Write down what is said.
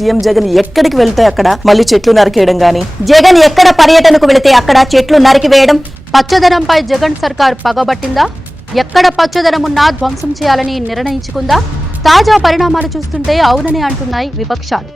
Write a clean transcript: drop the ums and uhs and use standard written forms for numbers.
CM Jagan ఎక్కడికి వెళ్తే అక్కడ మళ్ళీ చెట్లు నరికేయడం గానీ, జగన్ ఎక్కడ పర్యటనకు వెళితే అక్కడ చెట్లు నరికివేయడం. పచ్చదనంపై జగన్ సర్కార్ పగబట్టిందా? ఎక్కడ పచ్చదనమున్నా ధ్వంసం చేయాలని నిర్ణయించుకుందా? తాజా పరిణామాలు చూస్తుంటే అవునని అంటున్నాయి విపక్షాలు.